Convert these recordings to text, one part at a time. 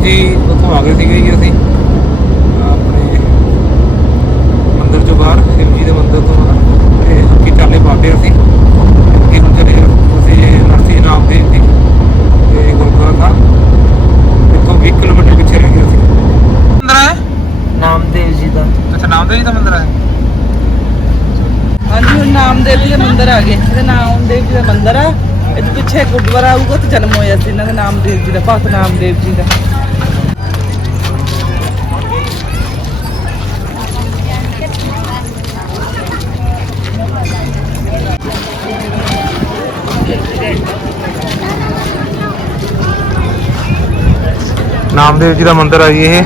ਹਾਂਜੀ ਉੱਥੋਂ ਆ ਗਏ ਸੀਗੇ ਜੀ ਅਸੀਂ। ਆਪਣੇ ਮੰਦਿਰ ਤੋਂ ਬਾਹਰ ਸ਼ਿਵ ਜੀ ਦੇ ਮੰਦਿਰ ਤੋਂ ਬਾਹਰ। ਤੇ ਅੱਗੇ ਚਾਲੇ ਪਾਤੇ ਅਸੀਂ। ਕਿ ਹੁਣ ਚਲੇ ਅਸੀਂ ਨਰਸੀ ਨਾਮ ਦੇ ਸੀ ਤੇ ਗੁਰਦੁਆਰਾ ਸਾਹਿਬ। ਇੱਥੋਂ 20 ਕਿਲੋਮੀਟਰ ਪਿੱਛੇ ਰਹਿ ਗਏ ਅਸੀਂ। ਮੰਦਿਰ ਹੈ? ਨਾਮਦੇਵ ਜੀ ਦਾ। ਅੱਛਾ ਨਾਮਦੇਵ ਜੀ ਦਾ ਮੰਦਿਰ ਹੈ। ਹਾਂਜੀ ਹੁਣ ਨਾਮਦੇਵ ਜੀ ਦਾ ਮੰਦਿਰ ਆ ਗਿਆ ਇਹਦਾ ਨਾਮਦੇਵ ਜੀ ਦਾ ਮੰਦਿਰ ਆ। ਇਹਦੇ ਪਿੱਛੇ ਗੁਰਦੁਆਰਾ ਆਊਗਾ ਤੇ ਜਨਮ ਹੋਇਆ ਸੀ ਇਹਨਾਂ ਦਾ ਨਾਮਦੇਵ ਜੀ ਦਾ ਭਗਤ ਨਾਮਦੇਵ ਜੀ ਦਾ। ਨਾਮਦੇਵ ਜੀ ਦਾ ਮੰਦਿਰ ਆ ਜੀ ਇਹ।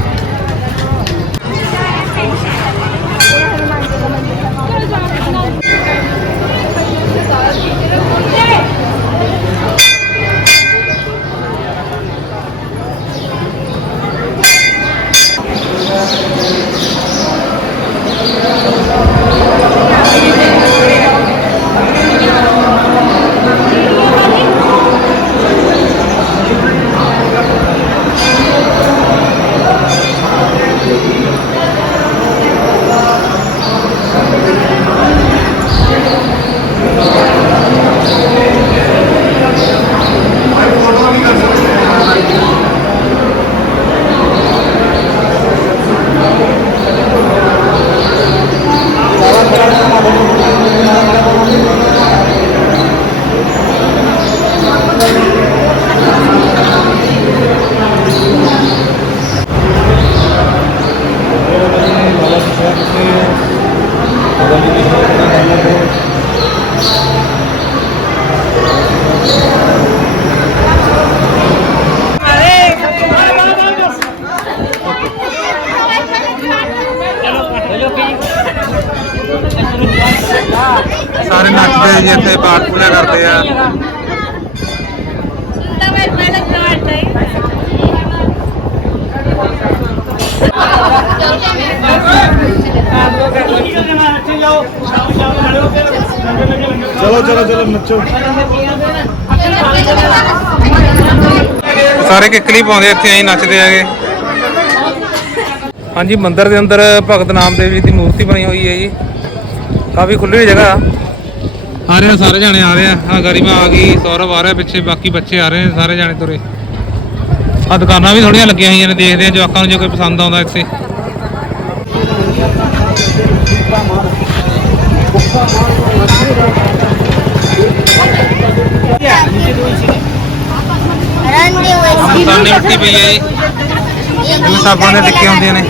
ਚਲੋ ਚਲੋ ਚਲੋ, ਨੱਚੋ। ਸਾਰੇ ਕਿੱਕਲੀ ਪਾਉਂਦੇ ਇੱਥੇ ਐਂ ਨੱਚਦੇ ਹੈਗੇ। ਹਾਂਜੀ, ਮੰਦਿਰ ਦੇ ਅੰਦਰ ਭਗਤ ਨਾਮਦੇਵ ਜੀ ਦੀ ਮੂਰਤੀ ਬਣੀ ਹੋਈ ਹੈ ਜੀ। ਕਾਫੀ ਖੁੱਲੀ ਜਗ੍ਹਾ। ਆ ਰਹੇ ਸਾਰੇ ਜਾਣੇ ਆ ਰਹੇ ਆ। ਆ ਗਰੀਮਾ ਆ ਗਈ, ਸੌਰਵ ਆ ਰਿਹਾ ਪਿੱਛੇ, ਬਾਕੀ ਬੱਚੇ ਆ ਰਹੇ ਨੇ ਸਾਰੇ ਜਾਣੇ ਤੁਰੇ। ਆ ਦੁਕਾਨਾਂ ਵੀ ਥੋੜੀਆਂ ਲੱਗੀਆਂ ਹੋਈਆਂ ਨੇ, ਦੇਖਦੇ ਆ ਜਵਾਕਾਂ ਨੂੰ ਜੇ ਕੋਈ ਪਸੰਦ ਆਉਂਦਾ ਇੱਥੇ। ਸਾਹਮਣੇ ਮਿੱਟੀ ਪਈ ਹੈ ਜੀ ਸਾਬਣ ਦੇ ਟਿੱਕੇ ਹੁੰਦੀਆਂ ਨੇ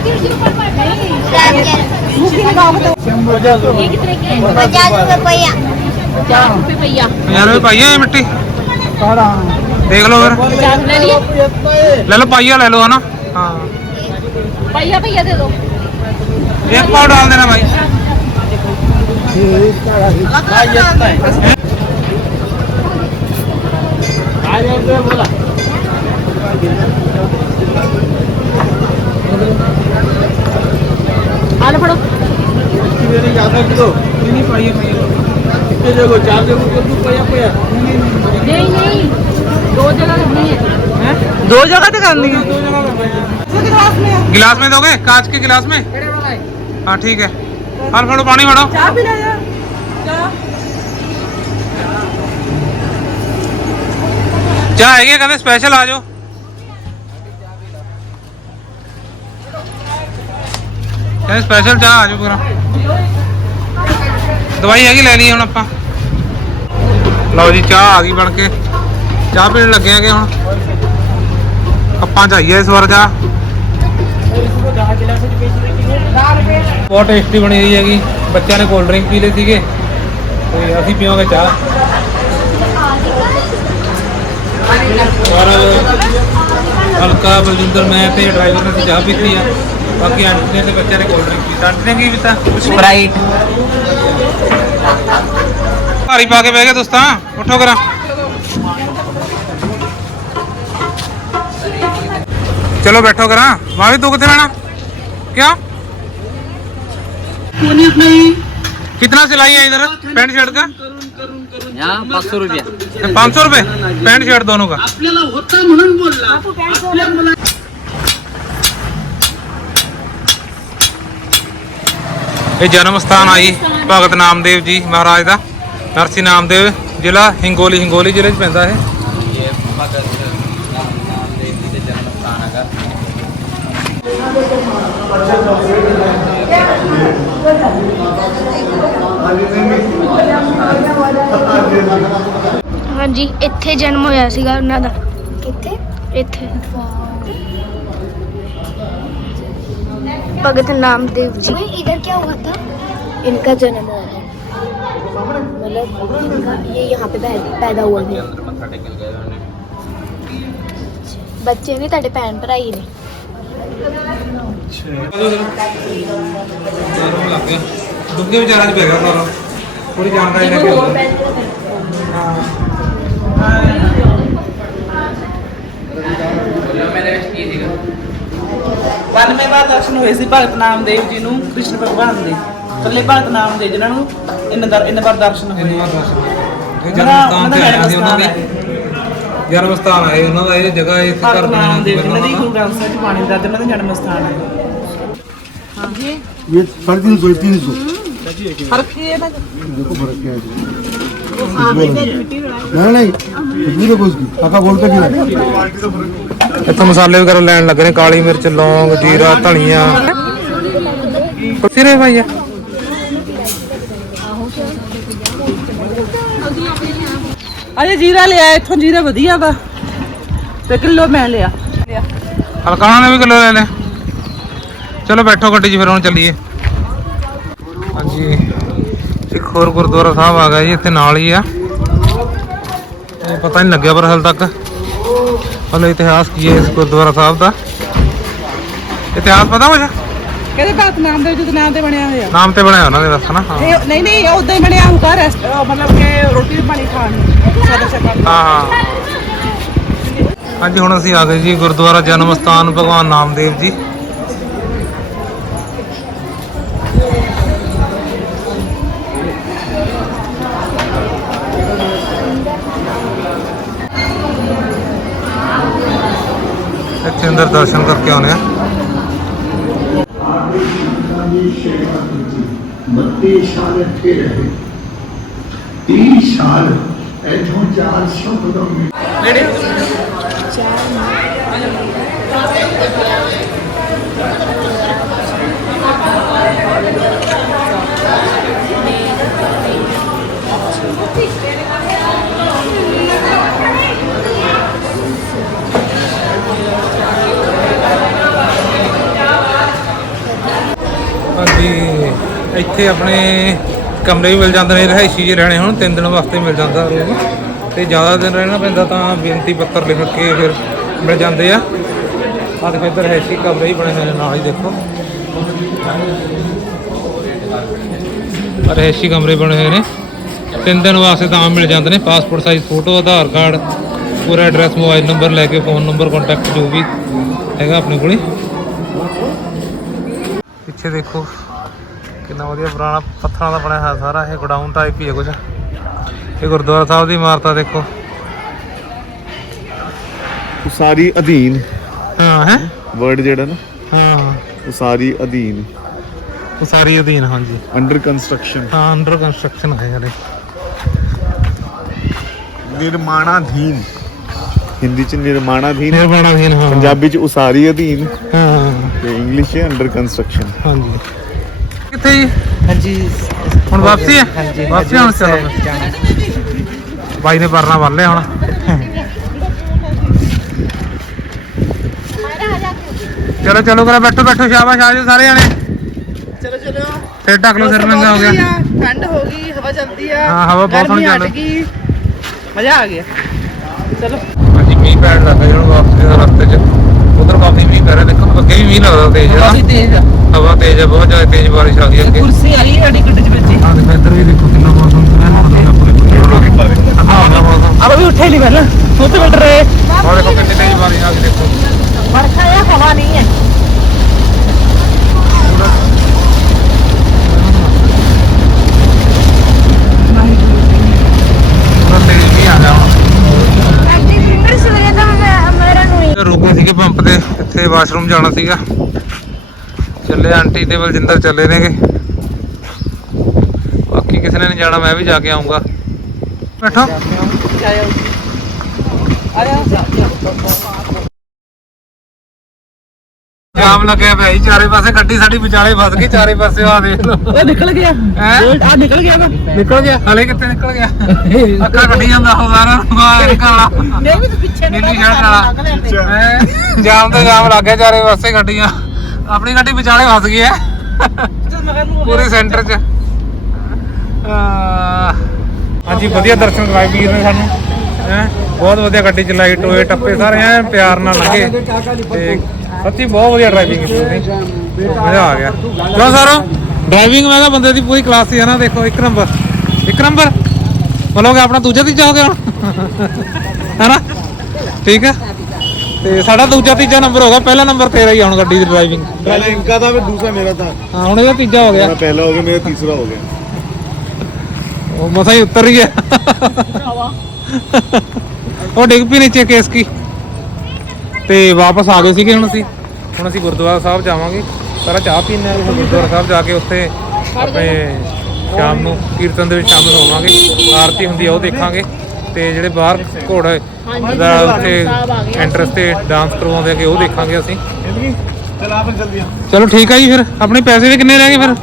ਯਾਰ ਇਹ ਪਾਈਏ ਇਹ ਮਿੱਟੀ? ਦੇਖ ਲਓ ਫਿਰ। ਲੈ ਲਓ ਪਾਈਆ, ਲੈ ਲਓ ਹਨਾ। ਹਾਂ ਭਈਆ ਭਈਆ ਦੇ ਦੋ ਇੱਕ ਪਾਉ ਡਾਲ ਦੇਣਾ ਭਾਈ ਆਲ ਫੜੋ मेरे याद रख दो ਨਹੀਂ ਪਾਈਏ ਪਾਈਏ ये देखो चार देखो कर दो पया पया ਨਹੀਂ ਨਹੀਂ ਦੋ ਜਗ੍ਹਾ ਰੱਖਣੀ ਹੈ ਦੋ ਜਗ੍ਹਾ ਤੇ ਕਰਨੀ ਹੈ गिलास में दोगे कांच के गिलास में हाँ ठीक है और फड़ो पानी फड़ो ਚਾਹ ਪੀ ਚਾਹ ਹੈਗੀ ਕਹਿੰਦੇ ਸਪੈਸ਼ਲ ਆ ਜਾਓ। ਕਹਿੰਦੇ ਸਪੈਸ਼ਲ ਚਾਹ ਆ ਜਾਓ ਪੂਰਾ। ਦਵਾਈ ਹੈਗੀ ਲੈ ਹੁਣ ਆਪਾਂ। ਲਓ ਜੀ, ਚਾਹ ਆ ਗਈ ਬਣ ਕੇ। ਚਾਹ ਪੀਣ ਲੱਗੇ ਆਂਗੇ ਹੁਣ। ਕੱਪਾਂ ਚਾਹੀਏ ਇਸ ਵਾਰ ਚਾਹ। ਬਹੁਤ ਟੇਸਟੀ ਬਣੀ ਹੋਈ ਹੈਗੀ। ਬੱਚਿਆਂ ਨੇ ਕੋਲਡ ਡਰਿੰਕ ਪੀ ਲਏ ਸੀਗੇ। ਤੇ ਅਸੀਂ ਪੀਵਾਂਗੇ ਚਾਹ। और हल्का बलजिंदर मैं थे ड्राइवर ने चाह पी थी बाकी आंटी ने बच्चे ने कोल्ड ड्रिंक पी आंटी ने की पीता स्प्राइट भारी पा के बह गए दोस्तों। उठो करा चलो बैठो करा वहाँ भी दुख कितने रहना क्या? कितना सिलाई है इधर? पैंट शर्ट का? यहाँ पाँच सौ रुपया पाँच सौ ਇਹ ਜਨਮ ਸਥਾਨ ਆਈ ਭਗਤ ਨਾਮਦੇਵ ਜੀ ਮਹਾਰਾਜ ਦਾ। ਨਰਸੀ ਨਾਮਦੇਵ ਜ਼ਿਲ੍ਹਾ ਹਿੰਗੋਲੀ ਹਿੰਗੋਲੀ ਜ਼ਿਲ੍ਹੇ 'ਚ ਪੈਂਦਾ ਹੈ ਇਹ ਭਗਤ ਨਾਮਦੇਵ ਜੀ ਦੇ ਜਨਮ ਸਥਾਨ ਹੈਗਾ। ਹਾਂਜੀ ਇੱਥੇ ਜਨਮ ਹੋਇਆ ਸੀਗਾ ਉਹਨਾਂ ਦਾ ਕਿੱਥੇ ਇੱਥੇ भगत नामदेव जी इधर क्या हुआ था इनका जन्म हुआ था मतलब इनका ये यहाँ पे पै- पैदा हुआ थे अंदर मत्था टेकन गए उन्होंने ਬੱਚੇ ਨੇ ਤੁਹਾਡੇ ਭੈਣ ਭਰਾ ਹੀ ਨੇ ਦੁੱਗੇ ਵਿਚਾਰਾਂ 'ਚ ਪੈ ਗਿਆ ਸਾਰਾ ਪੂਰੀ ਜਾਣਕਾਰੀ ਲੈ ਕੇ ਆਉਂਦੇ। ਵਨਮੇ ਬਾਅਦ ਦਰਸ਼ਨ ਹੋਏ ਸੀ ਭਗਤ ਨਾਮਦੇਵ ਜੀ ਨੂੰ ਕ੍ਰਿਸ਼ਨ ਭਗਵਾਨ ਦੇ। ਕੱਲੇ ਭਗਤ ਨਾਮਦੇਵ ਜਿਨ੍ਹਾਂ ਨੂੰ ਇਹਨਾਂ ਦਾ ਇਹਨਾਂ ਵਾਰ ਦਰਸ਼ਨ ਹੋਏ। ਇਹਨਾਂ ਦਰਸ਼ਨ ਜਨਮ ਸਥਾਨ ਤੇ ਉਹਨਾਂ ਦੇ। ਜਨਮ ਸਥਾਨ ਹੈ ਉਹਨਾਂ ਦਾ ਇਹ ਜਗ੍ਹਾ ਇਹ ਘਰ ਬਣਾਇਆ ਇਹਨਾਂ ਦੀ ਗੁਰੂ ਗ੍ਰੰਥ ਸਾਹਿਬ ਚ ਬਾਣੀ ਦਾ ਉਹਨਾਂ ਦਾ ਜਨਮ ਸਥਾਨ ਹੈ ਹਾਂਜੀ ਇਹ 350 350 फर्क ਇੱਥੇ ਮਸਾਲੇ ਵਗੈਰਾ ਲੈਣ ਲੱਗ ਰਹੇ ਕਾਲੀ ਮਿਰਚ ਲੌਂਗ ਜੀਰਾ ਧਨੀਆ। ਸਿਰੇ ਭਾਈ ਅਰੇ ਜੀਰਾ ਲਿਆ ਇੱਥੋਂ ਜੀਰਾ ਵਧੀਆ ਵਾ। ਤੇ ਕਿਲੋ ਮੈਂ ਲਿਆ। ਹਲਕਾਣਾ ਨੇ ਵੀ ਕਿਲੋ ਲੈ ਲੈ ਚਲੋ ਬੈਠੋ ਗੱਡੀ 'ਚ ਫਿਰ ਹੁਣ ਚੱਲੀਏ। ਹਾਂਜੀ। ਇੱਕ ਹੋਰ ਗੁਰਦੁਆਰਾ ਸਾਹਿਬ ਆ ਗਿਆ ਜੀ ਇੱਥੇ ਨਾਲ ਹੀ ਆ। ਇਹ ਪਤਾ ਨਹੀਂ ਲੱਗਿਆ ਪਰ ਹਾਲ ਤੱਕ। ਹਲੇ ਇਤਿਹਾਸ ਕੀ ਹੈ ਇਸ ਗੁਰਦੁਆਰਾ ਸਾਹਿਬ ਦਾ? ਇਤਿਹਾਸ ਪਤਾ ਕੁਛ? ਕਹਿੰਦੇ ਭਗਤ ਨਾਮਦੇਵ ਜੀ ਦੇ ਨਾਮ ਤੇ ਬਣਿਆ ਹੋਇਆ। ਨਾਮ ਤੇ ਬਣਿਆ ਉਹਨਾਂ ਦੇ ਦੱਸ ਨਾ ਹਾਂ। ਇਹ ਨਹੀਂ ਨਹੀਂ ਉਦਾਂ ਹੀ ਬਣਿਆ ਹੋਊਗਾ ਰੈਸਟ ਮਤਲਬ ਕਿ ਰੋਟੀ ਪਾਣੀ ਖਾਣ ਨੂੰ ਸਾਦਾ ਸ਼ਕਲ ਹਾਂ ਹਾਂ। ਹਾਂਜੀ ਹੁਣ ਅਸੀਂ ਆ ਗਏ ਜੀ ਗੁਰਦੁਆਰਾ ਜਨਮ ਸਥਾਨ ਭਗਵਾਨ ਨਾਮਦੇਵ ਜੀ। ਇੱਥੇ ਅੰਦਰ ਦਰਸ਼ਨ ਕਰਕੇ ਆਉਣੇ ਆ ਇੱਥੇ ਆਪਣੇ ਕਮਰੇ ਵੀ ਮਿਲ ਜਾਂਦੇ ਨੇ, ਰਿਹਾਇਸ਼ੀ ਜੇ ਰਹਿਣੇ ਹੁਣ, ਤਿੰਨ ਦਿਨ ਵਾਸਤੇ ਮਿਲ ਜਾਂਦਾ ਰੂਮ। ਤੇ ਜ਼ਿਆਦਾ ਦਿਨ ਰਹਿਣਾ ਪੈਂਦਾ ਤਾਂ ਬੇਨਤੀ ਪੱਤਰ ਲਿਖ ਕੇ ਫਿਰ ਮਿਲ ਜਾਂਦੇ ਆ। ਆਹ ਦੇਖੋ ਇੱਧਰ ਰਿਹਾਇਸ਼ੀ ਕਮਰੇ ਹੀ ਬਣੇ ਹੋਏ ਨੇ, ਨਾਲ ਹੀ ਦੇਖੋ। ਆਹ ਰਿਹਾਇਸ਼ੀ ਕਮਰੇ ਬਣੇ ਹੋਏ ਨੇ। ਤਿੰਨ ਦਿਨ ਵਾਸਤੇ ਤਾਂ ਮਿਲ ਜਾਂਦੇ ਨੇ, passport size photo Aadhaar card, ਪੂਰਾ ਐਡਰੈਸ ਮੋਬਾਈਲ ਨੰਬਰ ਲੈ ਕੇ ਫੋਨ ਨੰਬਰ ਕੰਟੈਕਟ ਜੋ ਵੀ ਹੈਗਾ ਆਪਣੇ ਕੋਲੇ। ਪਿੱਛੇ ਦੇਖੋ। ਕਿੰਨਾ ਵਧੀਆ ਪੁਰਾਣਾ ਪੱਥਰਾਂ ਦਾ ਬਣਿਆ ਹੋਇਆ ਸਾਰਾ ਇਹ ਗੋਡਾਊਨ ਟਾਈਪ ਹੀ ਹੈ ਕੁਝ ਇਹ ਗੁਰਦੁਆਰਾ ਸਾਹਿਬ ਦੀ ਇਮਾਰਤ ਆ ਦੇਖੋ। ਉਸਾਰੀ ਅਧੀਨ। ਹਾਂ ਹੈ? ਵਰਡ ਜਿਹੜਾ ਨਾ। ਹਾਂ ਅਧੀਨ। ਉਸਾਰੀ ਅਧੀਨ ਹਾਂਜੀ। ਅੰਡਰ ਕੰਸਟਰਕਸ਼ਨ ਹਾਂ ਅੰਡਰ ਕੰਸਟਰਕਸ਼ਨ ਹੈ ਹਲੇ ਨਿਰਮਾਣਾਧੀਨ। ਹਿੰਦੀ ਚ ਨਿਰਮਾਣਾਧੀਨ। ਨਿਰਮਾਣ ਅਧੀਨ ਹਾਂ। ਪੰਜਾਬੀ ਚ ਉਸਾਰੀ ਅਧੀਨ। ਹਾਂ। ਤੇ ਇੰਗਲਿਸ਼ ਚ ਅੰਡਰ ਕੰਸਟਰਕਸ਼ਨ ਹਾਂਜੀ। ਕਿੱਥੇ ਜੀ? ਹਾਂਜੀ। ਹੁਣ ਵਾਪਸੀ ਹੈ? ਹਾਂਜੀ, ਵਾਪਸੀ ਹੁਣ ਚਲੋ। ਬਾਈ ਨੇ ਪਰਨਾ ਬੰਨ ਲਿਆ ਹੁਣ। ਚਲੋ ਚਲੋ ਕਰਾ ਬੈਠੋ ਬੈਠੋ ਸ਼ਾਬਾਸ਼ ਆ ਜਾਓ ਸਾਰੇ ਜਾਣੇ। ਚਲੋ ਚਲੋ। ਸਿਰ ਢੱਕ ਲਓ ਸਿਰ ਨੰਗਾ ਹੋ ਗਿਆ। ਠੰਡ ਹੋ ਗਈ ਹਵਾ ਚੱਲਦੀ ਆ ਹਾਂ, ਹਵਾ ਬਹੁਤ ਗਰਮੀ ਚੱਲ ਮਜ਼ਾ ਆ ਗਿਆ। ਚਲੋ। ਹਾਂਜੀ ਮੀਂਹ ਪੈਣ ਲੱਗਾ ਜਦੋਂ ਵਾਪਸੀ ਦੇ ਰਸਤੇ 'ਚ। ਉਧਰ ਕਾਫੀ ਮੀਂਹ ਪੈ ਰਿਹਾ ਦੇਖੋ ਅੱਗੇ ਵੀ ਮੀਂਹ ਲੱਗਦਾ ਤੇਜ਼ ਹੈ ਵੀ ਤੇਜ਼ ਆ। ਹਵਾ ਤੇਜ਼ ਹੈ ਬਹੁਤ ਜ਼ਿਆਦਾ ਤੇਜ਼ ਬਾਰਿਸ਼ ਆ ਗਈ ਤੇ ਅੱਗੇ ਕੁਰਸੀ ਆਈ ਸਾਡੀ ਗੱਡੀ 'ਚ ਬੱਚੀ ਆ ਦੇਖੋ ਇੱਧਰ ਵੀ ਦੇਖੋ ਕਿੰਨਾ ਮੌਸਮ ਸੁਨਹਿਰਾ ਹੋ ਰਿਹਾ ਪੂਰੇ ਹਾਂ ਹਾਂ ਮੌਸਮ। ਆਪਾਂ ਵੀ ਉੱਠੇ ਨਹੀਂ ਪਹਿਲਾਂ। ਉੱਥੇ ਬੈਠ ਰਹੇ। ਆ ਦੇਖੋ ਕਿੰਨੀ ਤੇਜ਼ ਬਾਰਿਸ਼ ਆ ਗਈ ਦੇਖੋ। ਵਰਖਾ ਆ ਹਵਾ ਨਹੀਂ ਹੈ। ਆ ਰੁਕੇ ਸੀਗੇ ਪੰਪ ਤੇ ਇੱਥੇ ਵਾਸ਼ਰੂਮ ਜਾਣਾ ਸੀਗਾ। ਚੱਲੇ ਆਂਟੀ ਤੇ ਬਲਜਿੰਦਰ ਚੱਲੇ ਨੇਗੇ। ਬਾਕੀ ਕਿਸੇ ਨੇ ਨਹੀਂ ਜਾਣਾ ਮੈਂ ਵੀ ਜਾ ਕੇ ਆਉਂਗਾ ਬੈਠੋ। ਜਾਮ ਲੱਗਿਆ ਜੀ ਚਾਰੇ ਪਾਸੇ ਗੱਡੀ ਸਾਡੀ ਵਿਚਾਲੇ ਫਸ ਗਈ ਚਾਰੇ ਪਾਸੇ ਆ ਦੇਖ ਲਓ। ਉਹ ਨਿਕਲ ਗਿਆ। ਹੈਂ? ਆ ਨਿਕਲ ਗਿਆ ਵਾ। ਨਿਕਲ ਗਿਆ? ਹਲੇ ਕਿੱਥੇ ਨਿਕਲ ਗਿਆ? ਅੱਖਾਂ ਕੱਢੀ ਜਾਂਦਾ ਉਹ ਸਾਰਾ ਬਾਹਰ ਨਿਕਲਣਾ। ਨਹੀਂ ਵੀ ਤੂੰ ਪਿੱਛੇ ਵਾਲਾ। ਹੈਂ? ਜਾਮ ਤੇ ਜਾਮ ਲੱਗ ਗਿਆ ਚਾਰੇ ਪਾਸੇ ਗੱਡੀਆਂ। ਆਪਣੀ ਗੱਡੀ ਵਿਚਾਲੇ ਫਸ ਗਈ ਹੈ। ਪੂਰੇ ਸੈਂਟਰ 'ਚ। ਹਾਂਜੀ ਵਧੀਆ ਦਰਸ਼ਨ ਕਰਾਏ ਵੀਰ ਨੇ ਸਾਨੂੰ। ਹੈ? ਬਹੁਤ ਵਧੀਆ ਗੱਡੀ ਚਲਾਈ ਟੋਏ ਟੱਪੇ ਸਾਰੇ ਐ ਪਿਆਰ ਨਾਲ ਲੰਘੇ। ਤੇ ਸੱਚੀ ਬਹੁਤ ਵਧੀਆ ਡਰਾਈਵਿੰਗ ਕੀਤੀ ਮਜ਼ਾ ਆ ਗਿਆ। ਕਿਉਂ ਸਰ? ਡਰਾਈਵਿੰਗ ਮੈਂ ਕਿਹਾ ਬੰਦੇ ਦੀ ਪੂਰੀ ਕਲਾਸ ਸੀ ਹੈ ਨਾ ਦੇਖੋ ਇੱਕ ਨੰਬਰ ਇੱਕ ਨੰਬਰ ਬੋਲੋਗੇ ਆਪਣਾ ਦੂਜਾ ਤੀਜਾ ਹੋ ਗਿਆ ਹੁਣ? ਹੈਨਾ? ਠੀਕ ਹੈ? ਤੇ ਸਾਡਾ ਦੂਜਾ ਤੀਜਾ ਨੰਬਰ ਹੋਗਾ ਪਹਿਲਾ ਨੰਬਰ ਤੇਰਾ ਹੀ ਹੁਣ ਗੱਡੀ ਦੀ ਡਰਾਈਵਿੰਗ ਪਹਿਲਾ ਇਨਕਾ ਦਾ ਫਿਰ ਦੂਸਰਾ ਮੇਰਾ ਤਾਂ। ਹਾਂ ਹੁਣ ਇਹਦਾ ਤੀਜਾ ਹੋ ਗਿਆ। ਪਹਿਲਾ ਹੋ ਗਿਆ ਮੇਰਾ ਤੀਸਰਾ ਹੋ ਗਿਆ। ਉਹ ਮਸਾ ਹੀ ਉਤਰ ਗਿਆ। ਉਹ ਡਿੱਗ ਪਈ ਨੀਚੇ ਕੇਸ ਕੀ। ਤੇ ਵਾਪਸ ਆ ਗਏ ਸੀਗੇ ਹੁਣ ਅਸੀਂ। ਹੁਣ ਅਸੀਂ ਗੁਰਦੁਆਰਾ ਸਾਹਿਬ ਜਾਵਾਂਗੇ। ਸਾਰਾ ਚਾਹ ਪੀਣ ਨਾਲ ਗੁਰਦੁਆਰਾ ਸਾਹਿਬ ਜਾ ਕੇ ਉੱਥੇ ਆਪਣੇ ਸ਼ਾਮ ਨੂੰ ਕੀਰਤਨ ਦੇ ਵਿੱਚ ਸ਼ਾਮਿਲ ਹੋਵਾਂਗੇ। ਆਰਤੀ ਹੁੰਦੀ ਆ ਉਹ ਦੇਖਾਂਗੇ। ਤੇ ਜਿਹੜੇ ਬਾਹਰ ਘੋੜੇ ਉਹਦਾ ਉੱਥੇ ਐਂਟਰਸ ਤੇ ਡਾਂਸ ਕਰਵਾਉਂਦੇ ਆ ਕਿ ਉਹ ਦੇਖਾਂਗੇ ਅਸੀਂ। ਚਲੋ ਠੀਕ ਆ ਜੀ ਫਿਰ ਆਪਣੇ ਪੈਸੇ ਦੇ ਕਿੰਨੇ ਰਹਿ ਗਏ ਫਿਰ?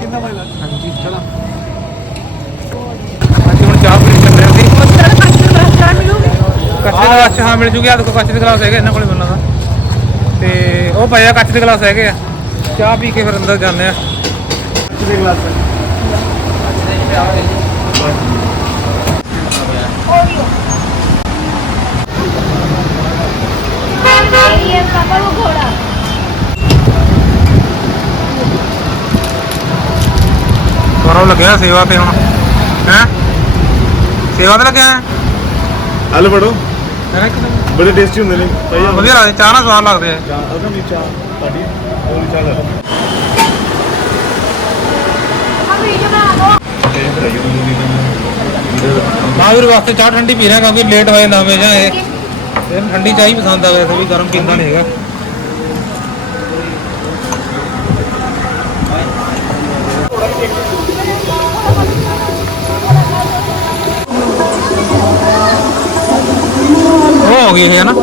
ਕੱਚੇ ਦੇ ਗਲਾਸ ਹੈਗੇ ਆ ਚਾਹ ਪੀ ਕੇ ਫਿਰ ਅੰਦਰ ਜਾਂਦੇ ਆ। ਕੱਚ ਦੇ ਗਲਾਸ ਕੱਚ ਦੇ ਪਿਆ ਹੋਇਆ ਜੀ है? ये पापा वो घोड़ा ਕਰੋ ਲੱਗਿਆ ਸੇਵਾ ਤੇ ਹੁਣ ਹੈ ਸੇਵਾ ਤੇ ਲੱਗਿਆ ਹੈ आलू बड़ो ਹੈ ਨਾ ਇੱਕ ਦਮ? बड़े टेस्टी होंगे नहीं भैया ਵਧੀਆ ਲੱਗਦੇ ਚਾਹ ਨਾਲ ਸਵਾਦ ਲੱਗਦੇ ਆ चाह अगर नहीं चाह पार्टी और चाह ले हम वीडियो बना दो ਮਹਾਵੀਰ ਵਾਸਤੇ ਚਾਹ ਠੰਡੀ ਪੀ ਰਿਹਾ ਕਿਉਂਕਿ ਲੇਟ ਹੋ ਜਾਂਦਾ ਹਮੇਸ਼ਾ ਇਹ ਇਹ ਠੰਡੀ ਚਾਹ ਹੀ ਪਸੰਦ ਆ ਵੈਸੇ ਵੀ, ਗਰਮ ਪੀਂਦਾ ਨਹੀਂ ਹੈਗਾ। ਹੋ ਗਈ ਇਹ ਹਨਾ।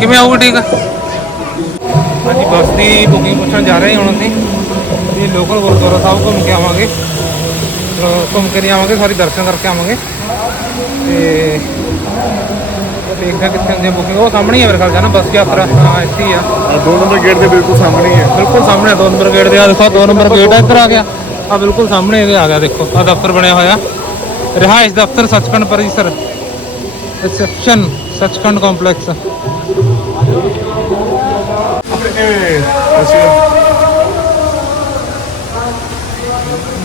ਕਿਵੇਂ ਆਊਗੀ ਠੀਕ ਹਾਂਜੀ, ਬੱਸ ਦੀ ਬੁਕਿੰਗ ਪੁੱਛਣ ਜਾ ਰਹੇ ਹੁਣ ਅਸੀਂ। ਇਹ ਲੋਕਲ ਗੁਰਦੁਆਰਾ ਸਾਹਿਬ ਘੁੰਮ ਕੇ ਆਵਾਂਗੇ। ਘੁੰਮ ਕੇ ਨਹੀਂ ਆਵਾਂਗੇ, ਸਾਰੇ ਦਰਸ਼ਨ ਕਰਕੇ ਆਵਾਂਗੇ। ਤੇ ਦੇਖਦਾ ਕਿੱਥੇ ਹੁੰਦੀ ਬੁਕਿੰਗ ਉਹ ਸਾਹਮਣੇ ਹੀ ਹੈ ਮੇਰੇ ਖਿਆਲ ਜਾਨਾ ਬਸ ਗਿਆ ਫਰਾ ਹਾਂ ਇੱਥੇ ਹੀ ਆ। ਆਹ ਦੋ ਨੰਬਰ ਗੇਟ ਦੇ ਬਿਲਕੁਲ ਸਾਹਮਣੇ ਹੀ ਹੈ ਬਿਲਕੁਲ ਸਾਹਮਣੇ 2 ਨੰਬਰ ਗੇਟ ਦੇ ਆ ਦੇਖੋ 2 ਨੰਬਰ ਗੇਟ ਆ ਇੱਧਰ ਆ ਗਿਆ। ਆ ਬਿਲਕੁਲ ਸਾਹਮਣੇ ਇਹ ਆ ਗਿਆ ਦੇਖੋ ਆ ਦਫ਼ਤਰ ਬਣਿਆ ਹੋਇਆ। ਰਿਹਾਇਸ਼ ਦਫ਼ਤਰ Sachkhand ਪਰਿਸਰ। Reception Sachkhand complex.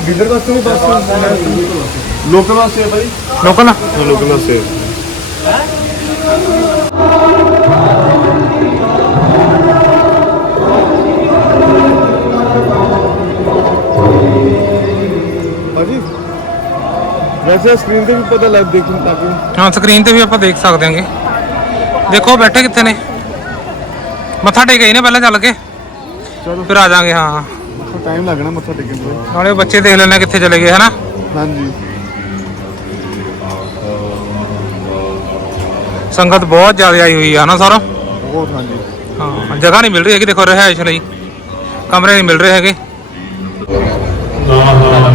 Bidar ਵਾਸਤੇ ਵੀ ਬੱਸ ਲੋਕਲ ਵਾਸਤੇ ਹੈ ਭਾਈ। ਲੋਕਲ ਆ। ਲੋਕਲ ਵਾਸਤੇ ਹੈ ਸਕਰੀਨ ਤੇ ਵੀ ਹਾਂ ਸਕਰੀਨ ਤੇ ਵੀ ਆਪਾਂ ਦੇਖ ਸਕਦੇ ਹਾਂਗੇ। ਦੇਖੋ ਬੈਠੇ ਕਿੱਥੇ ਨੇ? ਮੱਥਾ ਟੇਕ ਆਈ ਨੇ ਪਹਿਲਾਂ ਚੱਲ ਕੇ। ਫਿਰ ਆ ਜਾਾਂਗੇ ਹਾਂ ਟਾਈਮ ਲੱਗਣਾ ਮੱਥਾ ਟੇਕਣ ਤੇ ਨਾਲੇ ਬੱਚੇ ਦੇਖ ਲੈਣਾ ਕਿੱਥੇ ਚਲੇ ਗਏ ਹਨਾ? ਹਾਂਜੀ। ਸੰਗਤ ਬਹੁਤ ਜ਼ਿਆਦਾ ਆਈ ਹੋਈ ਆ ਨਾ ਸਰ? ਬਹੁਤ ਹਾਂਜੀ। ਹਾਂ ਜਗ੍ਹਾ ਨਹੀਂ ਮਿਲ ਰਹੀ ਹੈਗੀ ਦੇਖੋ ਰਹਿائش ਲਈ। ਕਮਰੇ ਨਹੀਂ ਮਿਲ ਰਹੇ ਹੈਗੇ। ਨਾ ਨਾ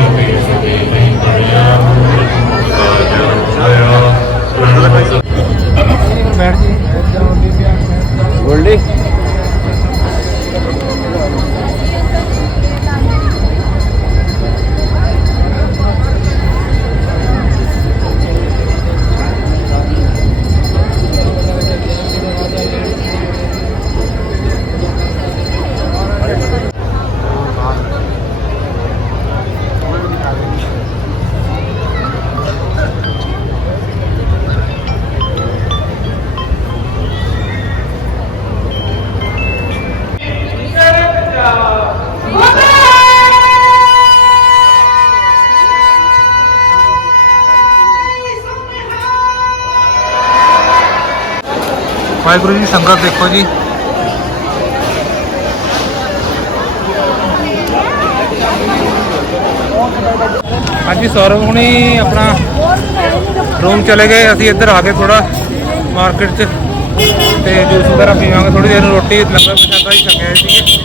ਵਾਹਿਗੁਰੂ ਜੀ, ਸੰਗਤ ਦੇਖੋ ਜੀ। ਹਾਂਜੀ, ਸੌਰਵ ਹੁਣੀ ਆਪਣਾ ਰੂਮ ਚਲੇ ਗਏ। ਅਸੀਂ ਇੱਧਰ ਆ ਕੇ ਥੋੜਾ ਮਾਰਕੀਟ 'ਚ। ਤੇ ਜੂਸ ਵਗੈਰਾ ਪੀਵਾਂਗੇ ਥੋੜੀ ਦੇਰ ਨੂੰ ਰੋਟੀ ਲੰਗਰ ਪ੍ਰਸ਼ਾਦਾ ਹੀ ਛਕਿਆ ਸੀਗੇ